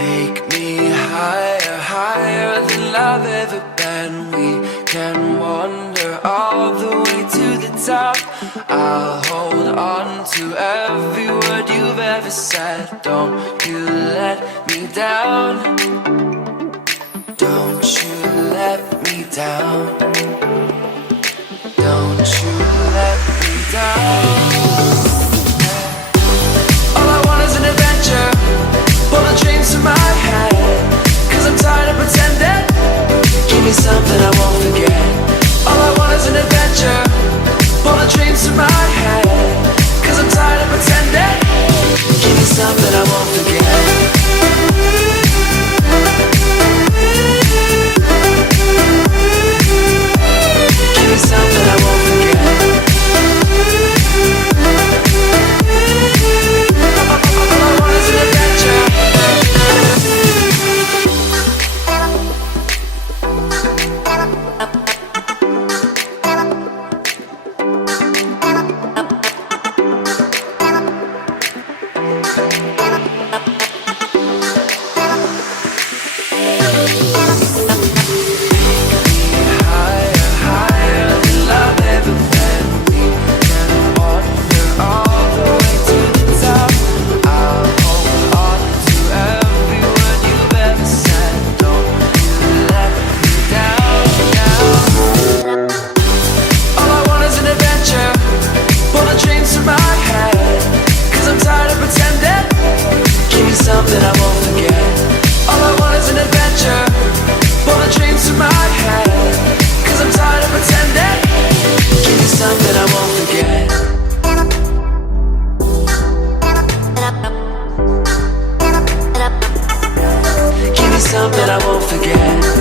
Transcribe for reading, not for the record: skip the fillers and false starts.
Take me higher, higher than I've ever been. We can wander all the way to the top. I'll hold on to every word you've ever said. Don't you let me down. Don't you let me down. Don't you let me down. All I want is an adventure. Pull the dreams to my head, 'cause I'm tired of pretending. Give me something I won't forget. All I want is an adventure. Pull the dreams to my head, 'cause I'm tired of pretending. Give me something I won't forget. Give me something I won't forget. All I want is an adventure. Something I won't forget. All I want is an adventure. Pull the dreams to my head, 'cause I'm tired of pretending. Give me something I won't forget. Give me something I won't forget.